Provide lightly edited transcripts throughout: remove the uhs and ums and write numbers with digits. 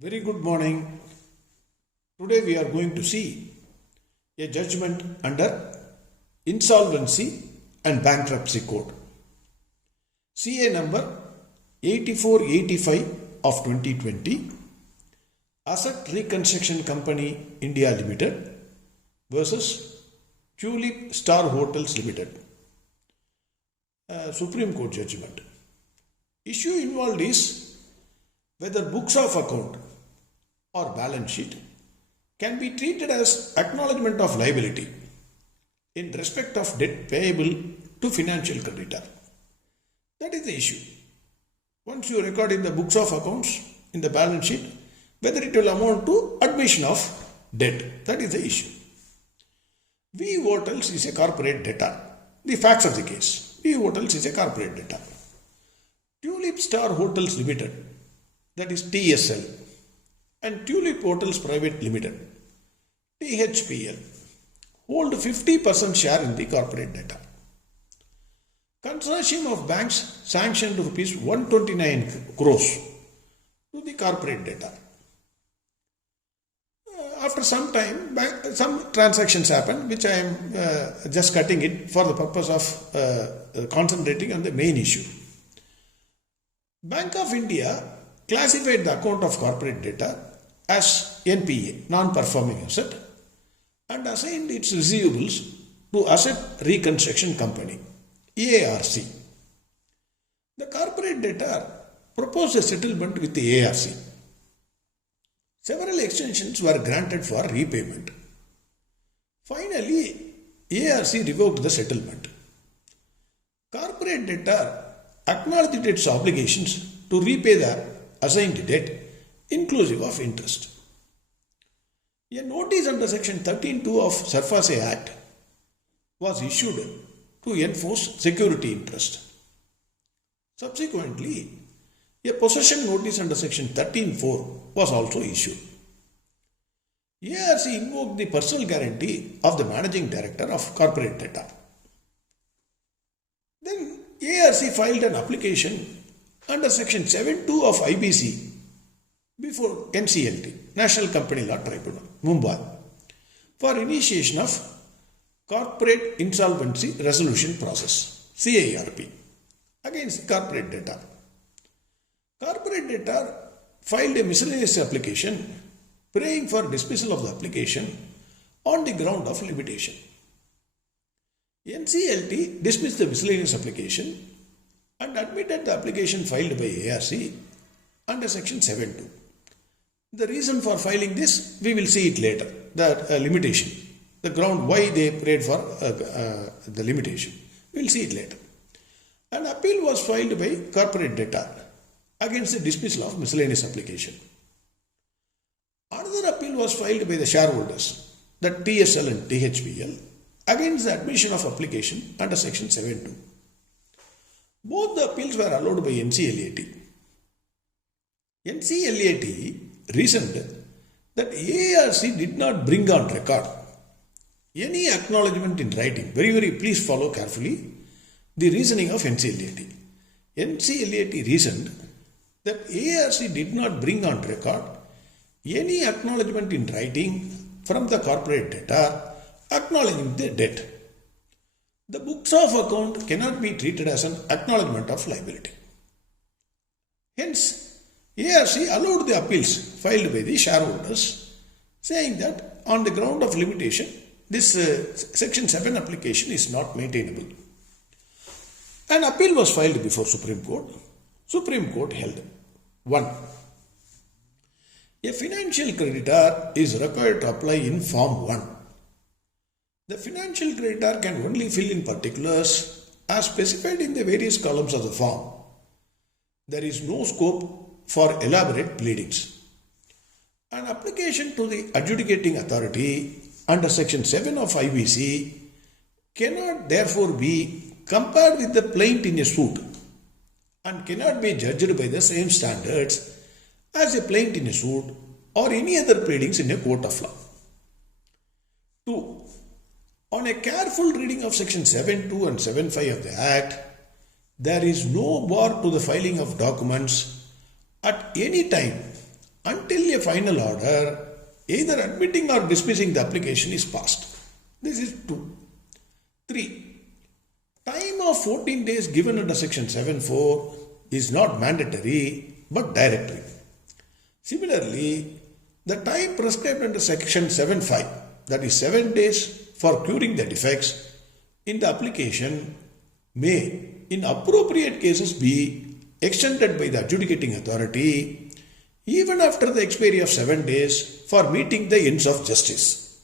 Very good morning. Today we are going to see a judgment under Insolvency and Bankruptcy Code. CA number 8485 of 2020, Asset Reconstruction Company India Limited versus Tulip Star Hotels Limited. Supreme Court judgment. Issue involved is whether books of account or balance sheet can be treated as acknowledgement of liability in respect of debt payable to financial creditor. That is the issue. Once you record in the books of accounts, in the balance sheet, whether it will amount to admission of debt. That is the issue. V Hotels is a corporate debtor. The facts of the case. V Hotels is a corporate debtor. Tulip Star Hotels Limited, that is TSL, and Tulip Hotels Private Limited, THPL, hold 50% share in the corporate debtor. Consortium of banks sanctioned rupees 129 crores to the corporate debtor. After some time, some transactions happened, which I am just cutting it for the purpose of concentrating on the main issue. Bank of India classified the account of corporate debtor as NPA, non-performing asset, and assigned its receivables to Asset Reconstruction Company, ARC. The corporate debtor proposed a settlement with the ARC. Several extensions were granted for repayment. Finally, ARC revoked the settlement. Corporate debtor acknowledged its obligations to repay the assigned debt inclusive of interest. A notice under section 13(2) of Surface Act was issued to enforce security interest. Subsequently, a possession notice under section 13(4) was also issued. ARC invoked the personal guarantee of the managing director of corporate debtor. Then ARC filed an application under section 7(2) of IBC before NCLT, National Company Law Tribunal, Mumbai, for initiation of Corporate Insolvency Resolution Process, CIRP, against the corporate debtor. Corporate debtor filed a miscellaneous application praying for dismissal of the application on the ground of limitation. NCLT dismissed the miscellaneous application and admitted the application filed by ARC under section 7(2). The reason for filing this, we will see it later, the limitation, the ground why they prayed for the limitation. We will see it later. An appeal was filed by corporate debtor against the dismissal of miscellaneous application. Another appeal was filed by the shareholders, that TSL and THPL, against the admission of application under section 7(2). Both the appeals were allowed by NCLAT. NCLAT reasoned that ARC did not bring on record any acknowledgement in writing. Very, please follow carefully the reasoning of NCLAT. NCLAT reasoned that ARC did not bring on record any acknowledgement in writing from the corporate debtor acknowledging the debt. The books of account cannot be treated as an acknowledgement of liability. Hence, ARC allowed the appeals filed by the shareholders, saying that on the ground of limitation, this Section 7 application is not maintainable. An appeal was filed before Supreme Court. Supreme Court held 1. A financial creditor is required to apply in Form 1. The financial creditor can only fill in particulars as specified in the various columns of the form. There is no scope for elaborate pleadings. An application to the adjudicating authority under section 7 of IBC cannot therefore be compared with the plaint in a suit and cannot be judged by the same standards as a plaint in a suit or any other pleadings in a court of law. 2. On a careful reading of section 7(2) and 7(5) of the Act, there is no bar to the filing of documents at any time until a final order, either admitting or dismissing the application is passed. This is 2. 3. Time of 14 days given under section 7.4 is not mandatory but directory. Similarly, the time prescribed under section 7.5, that is 7 days for curing the defects in the application, may in appropriate cases be extended by the adjudicating authority even after the expiry of 7 days for meeting the ends of justice.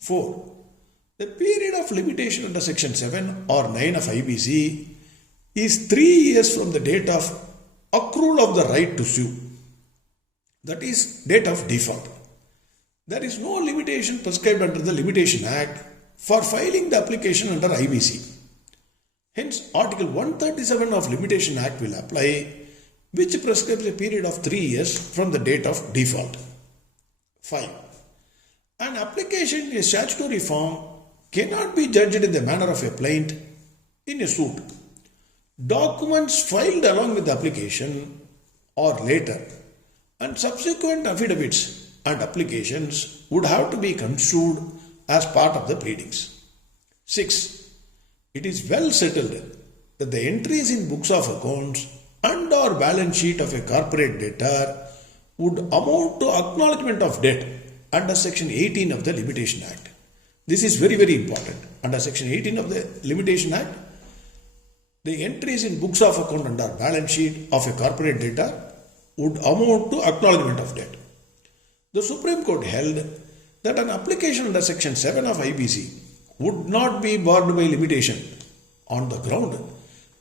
4. The period of limitation under section 7 or 9 of IBC is 3 years from the date of accrual of the right to sue, that is, date of default. There is no limitation prescribed under the Limitation Act for filing the application under IBC. Hence, Article 137 of Limitation Act will apply, which prescribes a period of 3 years from the date of default. 5. An application in a statutory form cannot be judged in the manner of a plaint in a suit. Documents filed along with the application or later and subsequent affidavits and applications would have to be construed as part of the pleadings. 6. It is well settled that the entries in books of accounts and or balance sheet of a corporate debtor would amount to acknowledgement of debt under section 18 of the Limitation Act. This is very, very important. Under section 18 of the Limitation Act, the entries in books of account and or balance sheet of a corporate debtor would amount to acknowledgement of debt. The Supreme Court held that an application under section 7 of IBC would not be barred by limitation on the ground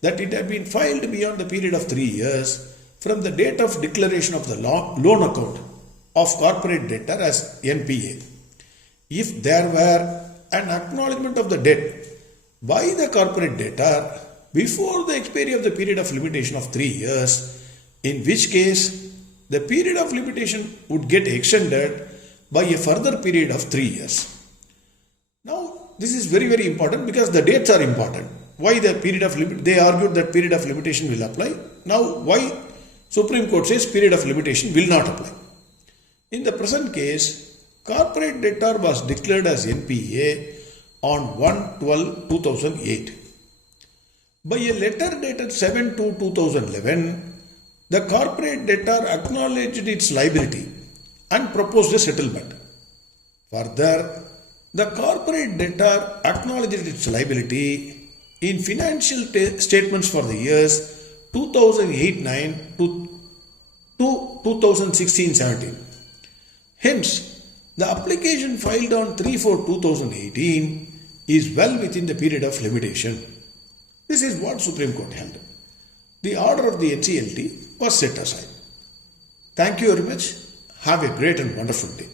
that it had been filed beyond the period of 3 years from the date of declaration of the loan account of corporate debtor as NPA. If there were an acknowledgement of the debt by the corporate debtor before the expiry of the period of limitation of 3 years, in which case the period of limitation would get extended by a further period of 3 years. Now, this is very, very important because the dates are important. Why the period of they argued that period of limitation will apply. Now, why Supreme Court says period of limitation will not apply? In the present case, corporate debtor was declared as NPA on 1/12/2008. By a letter dated 7/2/2011, the corporate debtor acknowledged its liability and proposed a settlement. Further, the corporate debtor acknowledged its liability in financial statements for the years 2008-9 to 2016-17. Hence, the application filed on 3/4/2018 is well within the period of limitation. This is what Supreme Court held. The order of the NCLT was set aside. Thank you very much. Have a great and wonderful day.